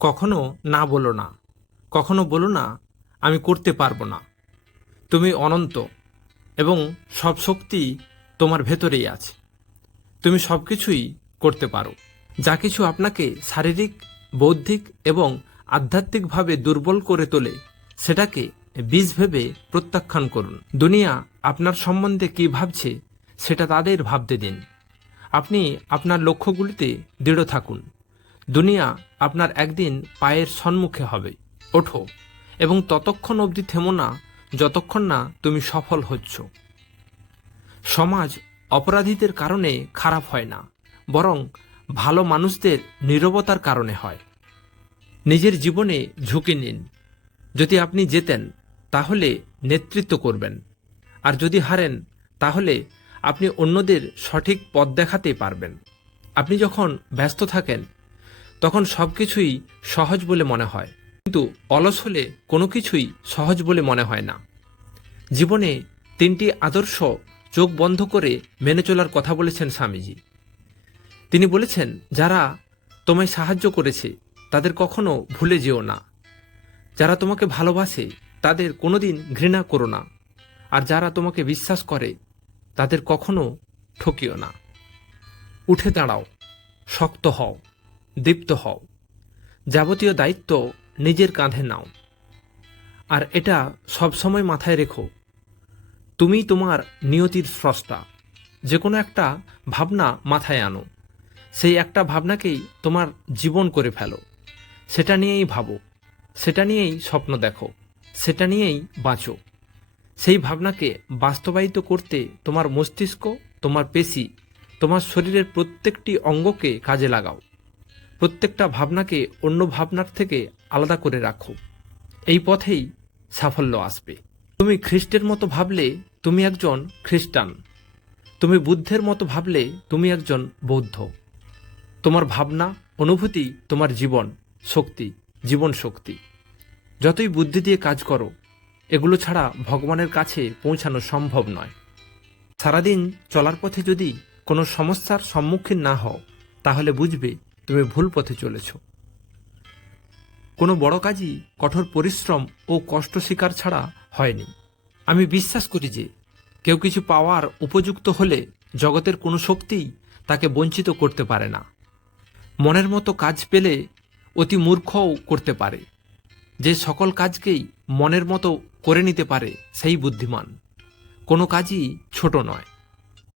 কখনো না বলো না, কখনো বলো না আমি করতে পারবো না। তুমি অনন্ত এবং সব শক্তি তোমার ভেতরেই আছে। তুমি সব কিছুই করতে পারো। যা কিছু আপনাকে শারীরিক, বৌদ্ধিক এবং আধ্যাত্মিকভাবে দুর্বল করে তোলে সেটাকে বিষ ভেবে প্রত্যাখ্যান করুন। দুনিয়া আপনার সম্বন্ধে কী ভাবছে সেটা তাদের ভাবতে দিন। আপনি আপনার লক্ষ্যগুলিতে দৃঢ় থাকুন। দুনিয়া আপনার একদিন পায়ের সম্মুখে হবে। ওঠো এবং ততক্ষণ অবধি থেমো না যতক্ষণ না তুমি সফল হচ্ছ। সমাজ অপরাধীদের কারণে খারাপ হয় না, বরং ভালো মানুষদের নীরবতার কারণে হয়। নিজের জীবনে ঝুঁকি নিন। যদি আপনি জেতেন তাহলে নেতৃত্ব করবেন, আর যদি হারেন তাহলে আপনি অন্যদের সঠিক পথ দেখাতে পারবেন। আপনি যখন ব্যস্ত থাকেন তখন সব কিছুই সহজ বলে মনে হয়, কিন্তু অলস হলে কোনো কিছুই সহজ বলে মনে হয় না। জীবনে 3টি আদর্শ চোখ বন্ধ করে মেনে চলার কথা বলেছেন স্বামীজি। তিনি বলেছেন, যারা তোমায় সাহায্য করেছে তাদের কখনো ভুলে যেও না। যারা তোমাকে ভালোবাসে তাদের কোনোদিন ঘৃণা করো না। আর যারা তোমাকে বিশ্বাস করে তাদের কখনো ঠকিও না। উঠে দাঁড়াও, শক্ত হও, দীপ্ত হও। যাবতীয় দায়িত্ব নিজের কাঁধে নাও। আর এটা সবসময় মাথায় রেখো, তুমি তোমার নিয়তির স্রষ্টা। যে কোনো একটা ভাবনা মাথায় আনো, সেই একটা ভাবনাকেই তোমার জীবন করে ফেলো। সেটা নিয়েই ভাবো, সেটা নিয়েই স্বপ্ন দেখো, সেটা নিয়েই বাঁচো। সেই ভাবনাকে বাস্তবায়িত করতে তোমার মস্তিষ্ক, তোমার পেশি, তোমার শরীরের প্রত্যেকটি অঙ্গকে কাজে লাগাও। প্রত্যেকটা ভাবনাকে অন্য ভাবনার থেকে আলাদা করে রাখো। এই পথেই সাফল্য আসবে। তুমি খ্রিস্টের মতো ভাবলে তুমি একজন খ্রিস্টান। তুমি বুদ্ধের মতো ভাবলে তুমি একজন বৌদ্ধ। তোমার ভাবনা, অনুভূতি তোমার জীবন শক্তি, জীবন শক্তি। যতই বুদ্ধি দিয়ে কাজ করো, এগুলো ছাড়া ভগবানের কাছে পৌঁছানো সম্ভব নয়। সারাদিন চলার পথে যদি কোনো সমস্যার সম্মুখীন না হও, তাহলে বুঝবে তুমি ভুল পথে চলেছ। কোনো বড় কাজই কঠোর পরিশ্রম ও কষ্ট স্বীকার ছাড়া হয়নি। আমি বিশ্বাস করি যে কেউ কিছু পাওয়ার উপযুক্ত হলে জগতের কোনো শক্তিই তাকে বঞ্চিত করতে পারে না। মনের মতো কাজ পেলে অতি মূর্খও করতে পারে। যে সকল কাজকেই মনের মতো করে নিতে পারে সেই বুদ্ধিমান। কোনো কাজই ছোট নয়।